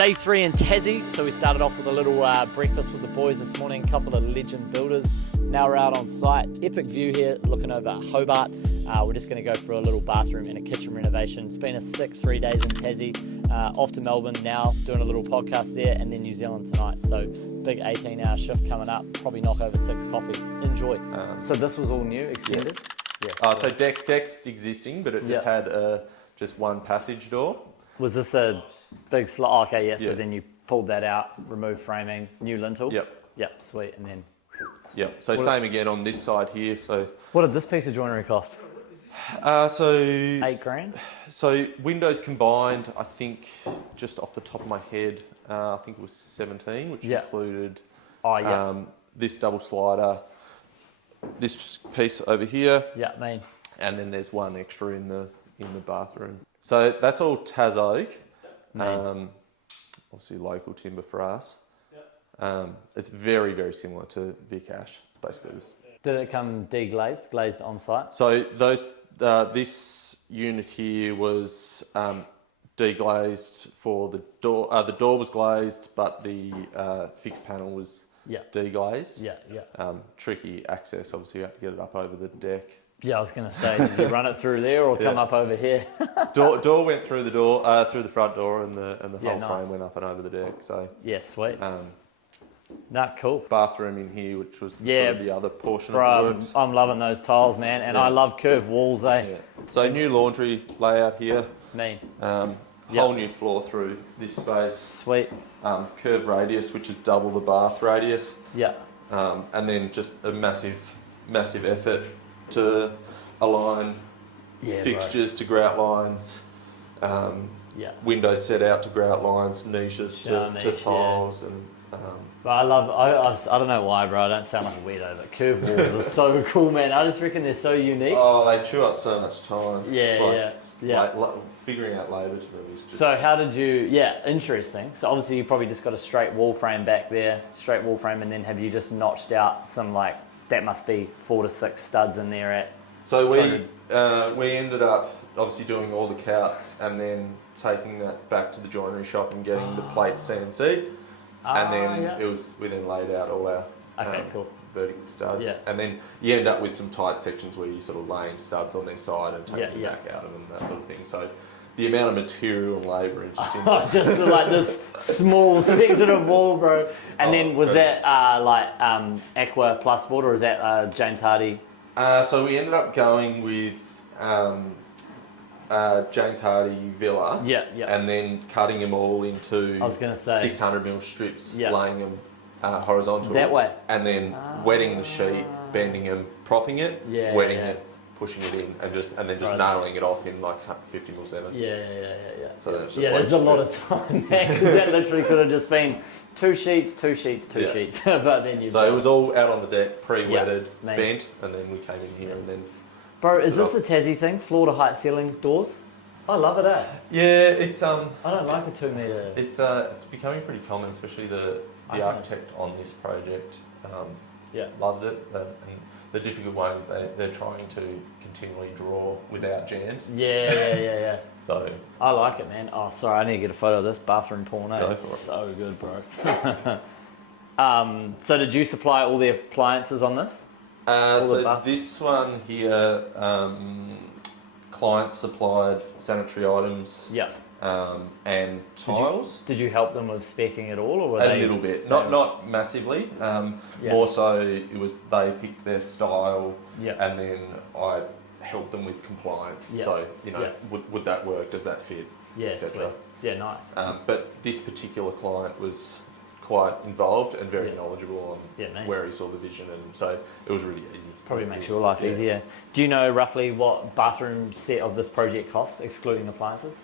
Day 3 in Tassie, so we started off with a little breakfast with the boys this morning, a couple of legend builders. Now we're out on site, epic view here, looking over Hobart. We're just going to go for a little bathroom and a kitchen renovation. It's been a sick 3 days in Tassie, off to Melbourne now, doing a little podcast there, and then New Zealand tonight. So big 18-hour shift coming up, probably knock over 6 coffees. Enjoy. So this was all new, extended? Yeah. Yes. So deck's existing, but it just had just one passage door. Was this a big slot? Oh, okay, yeah, so then you pulled that out, removed framing, new lintel? Yep, sweet, and then... Yep, so same again on this side here, so... What did this piece of joinery cost? So... 8 grand? So windows combined, I think, just off the top of my head, I think it was 17, which included this double slider, this piece over here. Yeah, mean. And then there's one extra in the bathroom. So that's all Tas oak, obviously local timber for us. It's very, very similar to Vic Ash. It's basically this. Did it come deglazed, glazed on site? So those, this unit here was deglazed for the door. The door was glazed, but the fixed panel was deglazed. Tricky access, obviously you have to get it up over the deck. Yeah, I was going to say, did you run it through there or come up over here? door went through the door, through the front door, and the whole frame went up and over the deck. So sweet. Cool. Bathroom in here, which was sort of the other portion of the works. I'm loving those tiles, man, and I love curved walls, eh? Yeah. So new laundry layout here. Mean. Whole new floor through this space. Sweet. Curved radius, which is double the bath radius. Yeah. And then just a massive effort to align fixtures to grout lines. Windows set out to grout lines, niches to tiles, and. But I don't know why, bro. I don't sound like a weirdo, but curved walls are so cool, man. I just reckon they're so unique. Oh, they chew up so much time. Figuring out labour to them is just... So how did you... Yeah, interesting. So obviously you probably just got a straight wall frame back there, straight wall frame, and then have you just notched out some that must be 4 to 6 studs in there at... So we ended up obviously doing all the couts and then taking that back to the joinery shop and getting the plates CNC. And then we then laid out all our vertical studs. And then you end up with some tight sections where you're sort of laying studs on their side and taking back out of them, that sort of thing. So the amount of material and labour and just just like this small section of wall, bro. And then was that Aqua plus water, or is that James Hardy? So we ended up going with James Hardy Villa, and then cutting them all into 600mm strips, laying them horizontal that way, and then wetting the sheet, bending them, propping it, wetting it, pushing it in, and then just nailing it off in like 50mm sevens. So then it's just there's a lot of time there, because that literally could have just been 2 sheets, 2 sheets, 2 sheets. But then so it was all out on the deck, pre-wetted, bent, and then we came in here and then. Bro, is this a Tassie thing? Floor to height ceiling doors? I love it, eh? Yeah, it's I don't like a 2 metre. It's becoming pretty common, especially the architect on this project loves it. And the difficult one is they're trying to continually draw without jams. Yeah. So I like it, man. Oh, sorry, I need to get a photo of this bathroom porno. It's so good, bro. So did you supply all the appliances on this? So this one here, clients supplied sanitary items and tiles. Did you help them with speccing at all, or were a little bit, not massively. More so, it was they picked their style, and then I helped them with compliance. So would that work? Does that fit? Etc. Yeah, nice. But this particular client was quite involved and very knowledgeable on where he saw the vision, and so it was really easy. Probably makes your life easier. Do you know roughly what bathroom set of this project costs, excluding appliances?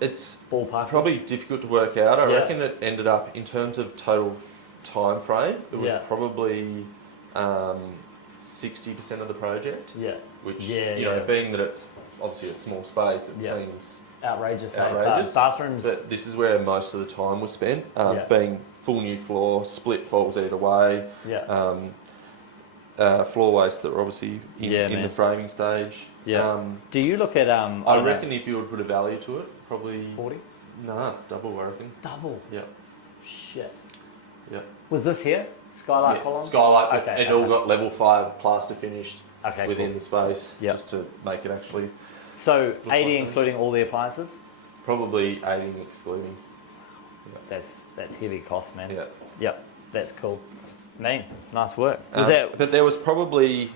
It's ballpark. Probably difficult to work out. I reckon it ended up, in terms of total time frame, it was probably 60% of the project. Which being that it's obviously a small space, it seems outrageous. Bathrooms. But this is where most of the time was spent, being full new floor, split falls either way, floor wastes that were obviously in the framing stage. Do you look at... I reckon if you would put a value to it, probably... 40? Nah, double, I reckon. Double? Yeah. Shit. Yeah. Was this here? Skylight Yes, column? skylight. Okay. It all got level 5 plaster finished within cool. the space, Yep. just to make it actually. So Look 80 like including all the appliances? Probably 80 excluding. Yeah. That's heavy cost, man. Yeah. Yep. That's cool. Man, nice work. But there was probably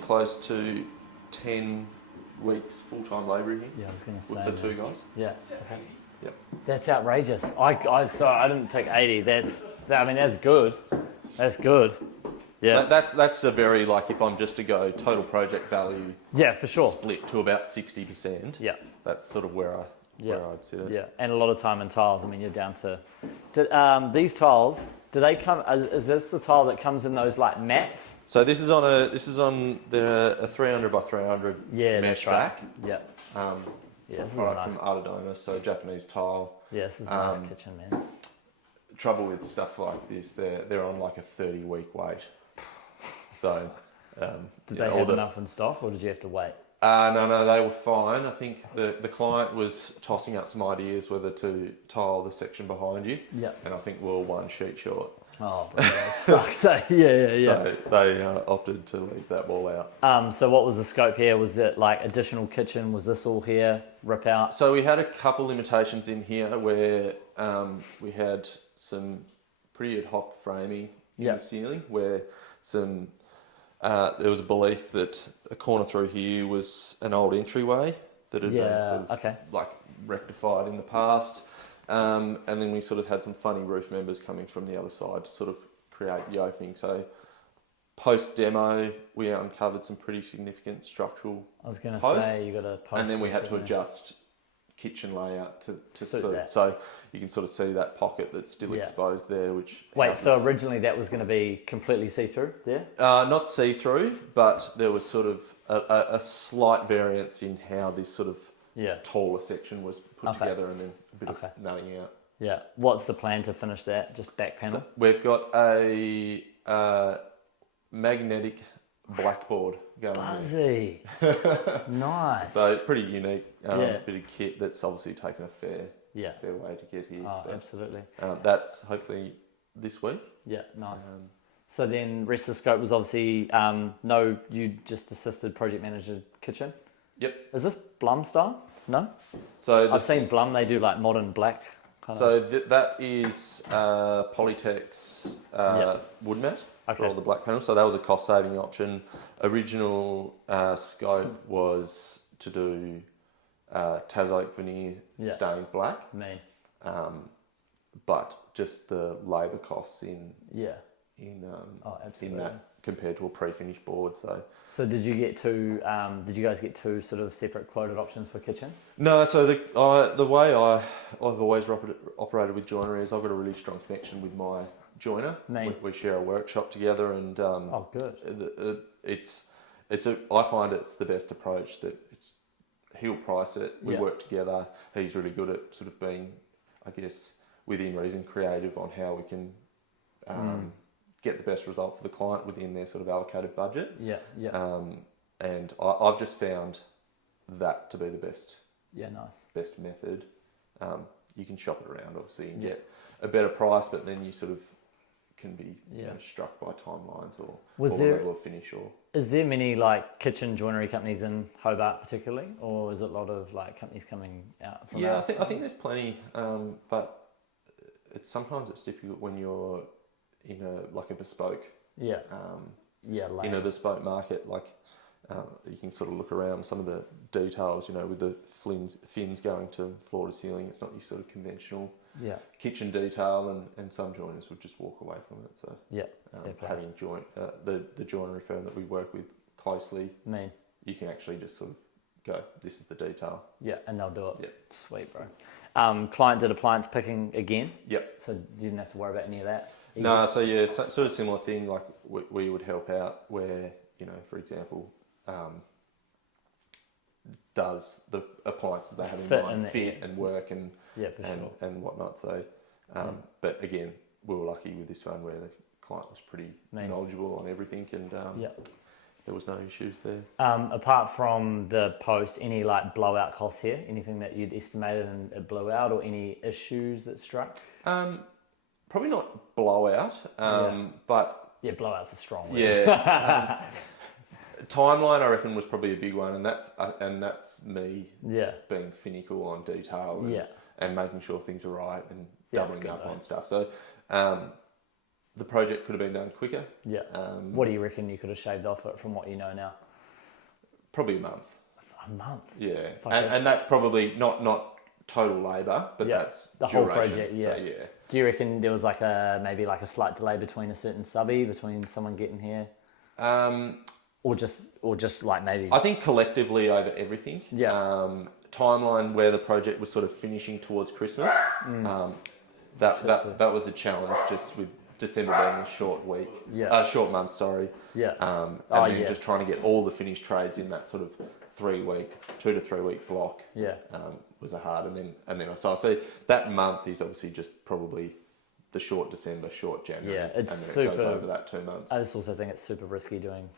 close to 10 weeks full-time labour here. Yeah, I was going to say. With the two guys. Yeah. Okay. Yep. That's outrageous. Sorry, I didn't pick 80. That's good. That's good. Yeah. That's a very, like, if I'm just to go total project value. Yeah, for sure. Split to about 60%. Yeah. That's sort of where I'd sit it. Yeah, and a lot of time in tiles. I mean, you're down to these tiles. Do they come? Is this the tile that comes in those like mats? So this is on a 300 by 300 mesh back. Yeah. This is right nice. from Artadona, so Japanese tile. Yeah, this is a nice kitchen, man. Trouble with stuff like this, they're on like a 30-week wait. So did they have enough in stock, or did you have to wait? No, they were fine. I think the client was tossing up some ideas whether to tile the section behind you. Yeah. And I think we were one sheet short. Oh, that sucks. Yeah. So they opted to leave that ball out. So what was the scope here? Was it like additional kitchen? Was this all here? Rip out? So we had a couple limitations in here where we had some pretty ad hoc framing in the ceiling where there was a belief that a corner through here was an old entryway that had been sort of like rectified in the past. And then we sort of had some funny roof members coming from the other side to sort of create the opening. So post demo, we uncovered some pretty significant structural I was going to posts, say you got a post. and then we had to adjust kitchen layout to suit that. So you can sort of see that pocket that's still exposed there. Which so originally that was going to be completely see-through there? Not see-through, but there was sort of a slight variance in how this sort of taller section was put together, and then a bit of nutting out. Yeah. What's the plan to finish that? Just back panel? So we've got a magnetic blackboard going. Buzzy. Nice. So pretty unique bit of kit that's obviously taken a fair way to get here. Oh, so, absolutely. That's hopefully this week. Yeah, nice. So then rest of the scope was obviously, you just assisted project manager kitchen? Yep. Is this Blum style? No? So I've seen Blum, they do like modern black. That is Polytech's wood mat for all the black panels. So that was a cost saving option. Original scope was to do Tasoak veneer stained black. But just the labour costs in that compared to a pre-finished board. So did you get two? Did you guys get two sort of separate quoted options for kitchen? No. So the way I've always operated with joinery is I've got a really strong connection with my joiner. We share a workshop together, and good. I find it's the best approach. That he'll price it. We work together. He's really good at sort of being, I guess, within reason, creative on how we can get the best result for the client within their sort of allocated budget. And I've just found that to be the best. Best method. You can shop it around, obviously, and get a better price, but then you sort of can be struck by timelines or level of finish. Or is there many like kitchen joinery companies in Hobart particularly, or is it a lot of like companies coming out from I think there's plenty, but sometimes it's difficult when you're in a bespoke in a bespoke market. Like you can sort of look around some of the details, with the fins going to floor to ceiling. It's not your sort of conventional kitchen detail, and some joiners would just walk away from it. So having the joinery firm that we work with closely, you can actually just sort of go, this is the detail. And they'll do it. Sweet, bro. Client did appliance picking again. So you didn't have to worry about any of that. No, so sort of similar thing. Like we would help out where, for example, does the appliances they have in mind fit and work and whatnot. So, but again, we were lucky with this one where the client was pretty knowledgeable on everything and there was no issues there. Apart from the post, any like blowout costs here? Anything that you'd estimated and it blew out, or any issues that struck? Probably not blowout, but yeah, blowout's a strong word. Yeah. Timeline, I reckon, was probably a big one, and that's me being finical on detail and making sure things are right and doubling up on stuff. So the project could have been done quicker. Yeah. What do you reckon you could have shaved off it from what you know now? Probably a month. A month? Yeah. And that's probably not total labour, but that's the duration. whole project. Yeah. So, yeah. Do you reckon there was like maybe a slight delay between a certain subby, between someone getting here? Or just like maybe... I think collectively over everything. Yeah. Timeline where the project was sort of finishing towards Christmas. That was a challenge, just with December being a short week. Yeah. Short month, sorry. Yeah. And just trying to get all the finished trades in that sort of 2 to 3 week block. Yeah. Was a hard, and then so I see that month is obviously just probably the short December, short January. Yeah, it's and then super. It goes over that 2 months. I just also think it's super risky doing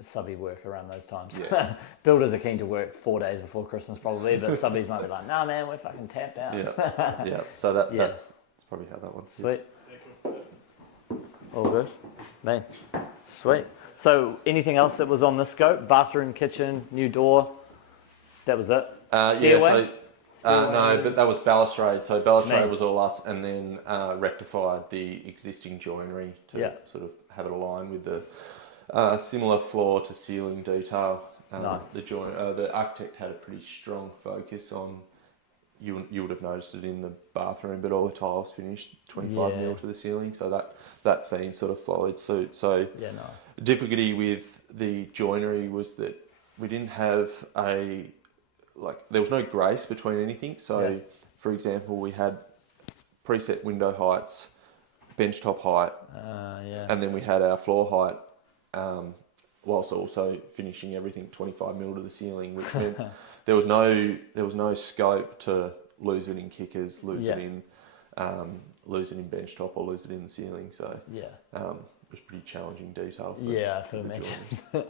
subby work around those times. Yeah. Builders are keen to work 4 days before Christmas probably, but subbies might be like, nah man, we're fucking tapped out. Yeah. So that's probably how that one's. Sweet. All good. Man. Sweet. So anything else that was on this scope? Bathroom, kitchen, new door. That was it. Stairway? No, but that was balustrade. So balustrade was all us, and then rectified the existing joinery to sort of have it align with the similar floor to ceiling detail. Nice. The architect had a pretty strong focus on. You would have noticed it in the bathroom, but all the tiles finished 25mm to the ceiling, so that theme sort of followed suit. So nice. The difficulty with the joinery was that we didn't have there was no grace between anything. So, for example, we had preset window heights, benchtop height, and then we had our floor height, whilst also finishing everything 25mm to the ceiling, which meant there was no scope to lose it in kickers, lose it in benchtop, or lose it in the ceiling. So it was pretty challenging detail. I could imagine. And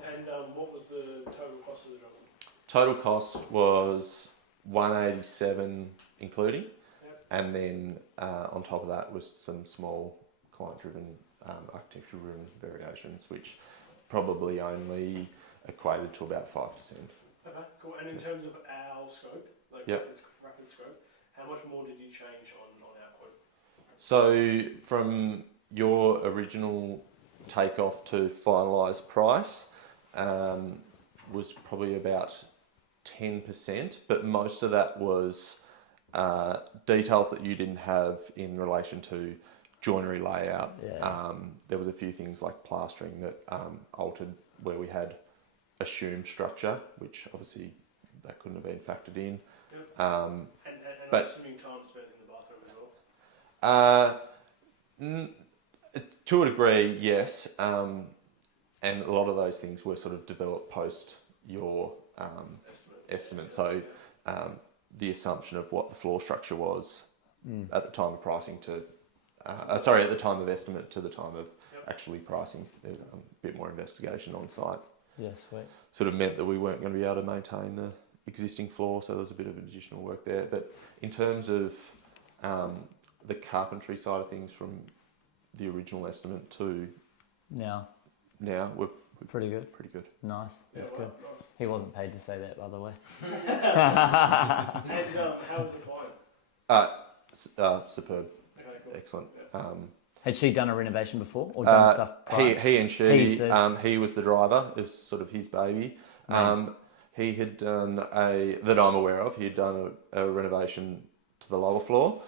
what was the total cost of the job? Total cost was 187 including, and then on top of that was some small client-driven, architecture-driven variations, which probably only equated to about 5%. Okay, cool. And in terms of our scope, rapid scope, how much more did you change on our quote? So from your original takeoff to finalised price was probably about 10%, but most of that was details that you didn't have in relation to joinery layout. There was a few things like plastering that altered where we had assumed structure, which obviously that couldn't have been factored in. And but I'm assuming time spent in the bathroom as well? To a degree, yes. And a lot of those things were sort of developed post your estimate. So the assumption of what the floor structure was at the time of pricing to, at the time of estimate to the time of actually pricing. There was a bit more investigation on site. Yeah, sweet. Sort of meant that we weren't going to be able to maintain the existing floor, so there was a bit of additional work there. But in terms of the carpentry side of things, from the original estimate to now we're pretty good. Pretty good. Nice. That's good. Nice. He wasn't paid to say that, by the way. And how was the client? Superb. Okay, cool. Excellent. Yeah. Had she done a renovation before, or done stuff prior? He and she. He was the driver. It was sort of his baby. He had done that I'm aware of. He had done a renovation to the lower floor.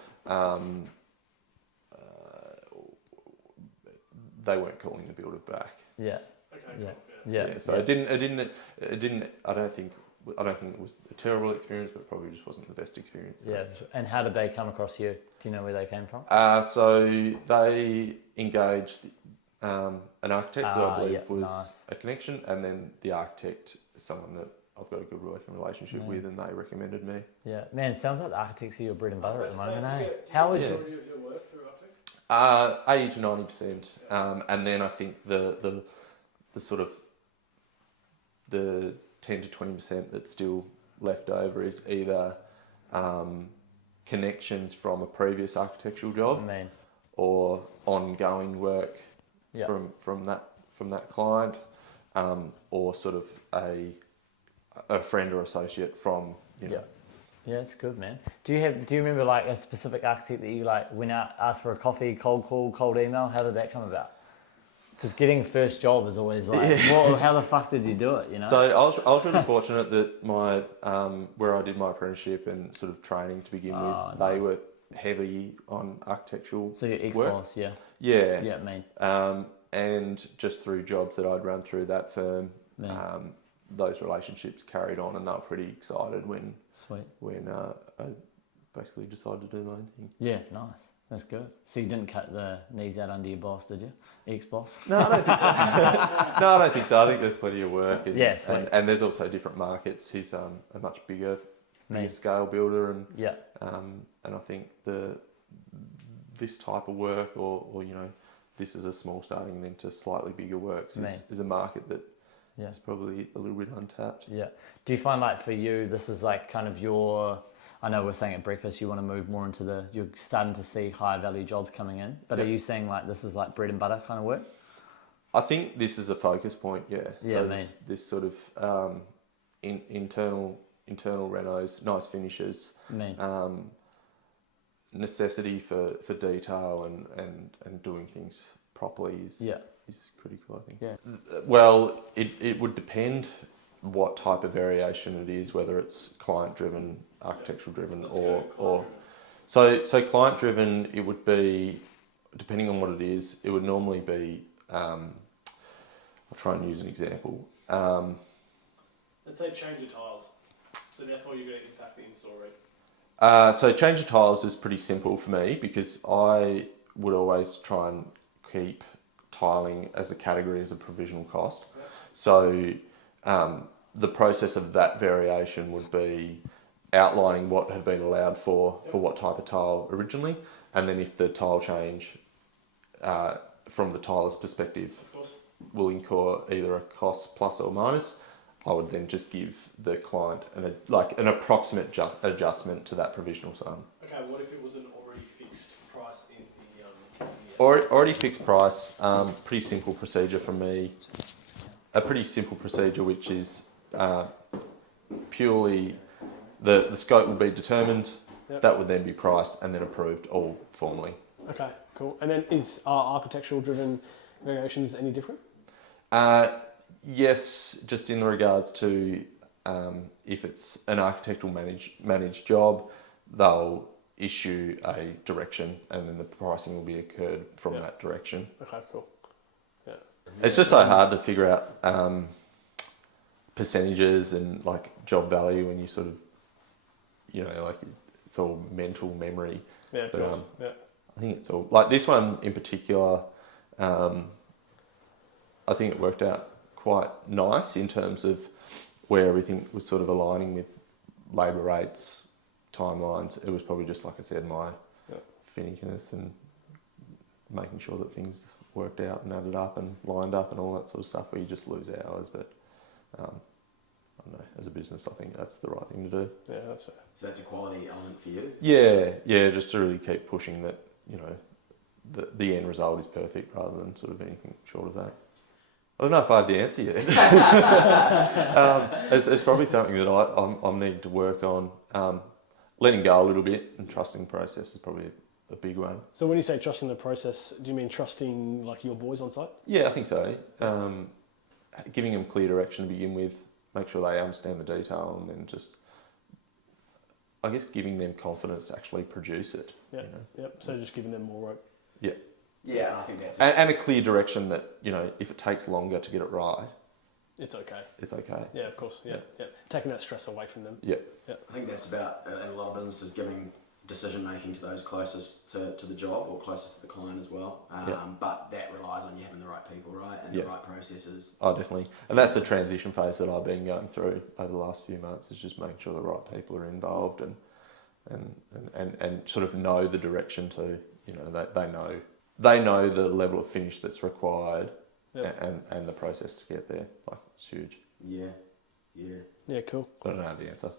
They weren't calling the builder back. Yeah. Okay, cool. Yeah. So it didn't. I don't think it was a terrible experience, but probably just wasn't the best experience. So. Yeah. And how did they come across you? Do you know where they came from? So they engaged an architect that I believe was a connection, and then the architect is someone that I've got a good working relationship with, and they recommended me. Yeah, man, it sounds like the architects are your bread and butter at the moment, eh? How is it? Do you do your work through architects? 80 to 90%, and then I think the sort of the 10 to 20% that's still left over is either connections from a previous architectural job or ongoing work from that client, or sort of a friend or associate from, you know. Yeah, it's good, man. Do you remember like a specific architect that you like went out, asked for a coffee, cold call, cold email? How did that come about? Because getting first job is always like, well, how the fuck did you do it? You know. So I was really fortunate that my where I did my apprenticeship and sort of training to begin with, they were heavy on architectural. So your work. ex-boss, And just through jobs that I'd run through that firm, those relationships carried on, and they were pretty excited when I basically decided to do my own thing. Yeah, nice. That's good. So you didn't cut the knees out under your boss, did you? Ex-boss? No, I don't think so. No, I don't think so. I think there's plenty of work. And, sweet. And there's also different markets. He's a much bigger scale builder, and I think this type of work, or you know, this is a small starting and then to slightly bigger works is a market that is probably a little bit untapped. Yeah. Do you find like for you, this is like kind of your, I know we're saying at breakfast you want to move more into you're starting to see higher value jobs coming in, but are you saying like this is like bread and butter kind of work? I think this is a focus point, So this sort of internal renos, nice finishes, necessity for detail and doing things properly is critical, I think. Yeah. Well, it would depend what type of variation it is, whether it's client driven, architectural driven, or so client driven. It would be, depending on what it is, it would normally be. I'll try and use an example. Let's say change your tiles, so therefore you're going to impact the install rate. So change of tiles is pretty simple for me because I would always try and keep tiling as a category as a provisional cost. Yep. So the process of that variation would be outlining what had been allowed for what type of tile originally, and then if the tile change from the tiler's perspective will incur either a cost plus or minus, I would then just give the client an approximate adjustment to that provisional sum. Okay, what if it was an already fixed price in the already fixed price, pretty simple procedure for me. A pretty simple procedure which is purely the scope will be determined, that would then be priced and then approved all formally. Okay, cool. And then is architectural driven variations any different? Yes, just in regards to if it's an architectural managed job, they'll issue a direction and then the pricing will be occurred from that direction. Okay, cool. Yeah. It's just so hard to figure out percentages and like job value when you sort of, you know, like it's all mental memory. Yeah, of course. I think it's all, like this one in particular, I think it worked out quite nice in terms of where everything was sort of aligning with labour rates, timelines. It was probably just, like I said, my finickiness and making sure that things worked out and added up and lined up and all that sort of stuff where you just lose hours. But I don't know, as a business, I think that's the right thing to do. Yeah, that's fair. So that's a quality element for you? Yeah, just to really keep pushing that, you know, the end result is perfect rather than sort of anything short of that. I don't know if I have the answer yet. It's probably something that I'm needing to work on. Letting go a little bit and trusting the process is probably a big one. So when you say trusting the process, do you mean trusting like your boys on site? Yeah, I think so. Giving them clear direction to begin with, make sure they understand the detail, and then just, I guess, giving them confidence to actually produce it. Yeah. You know? Yep. So just giving them more rope. Yeah. Yeah, I think that's and a clear direction that, you know, if it takes longer to get it right, it's okay. It's okay. Yeah, of course. Yeah. Taking that stress away from them. Yeah. I think that's about, in a lot of businesses, giving decision making to those closest to the job or closest to the client as well. But that relies on you having the right people, right, and the right processes. Oh, definitely. And that's the transition phase that I've been going through over the last few months, is just making sure the right people are involved and sort of know the direction to, you know, they know the level of finish that's required and the process to get there. Like, it's huge. Yeah. Yeah. Yeah, cool. I don't know the answer.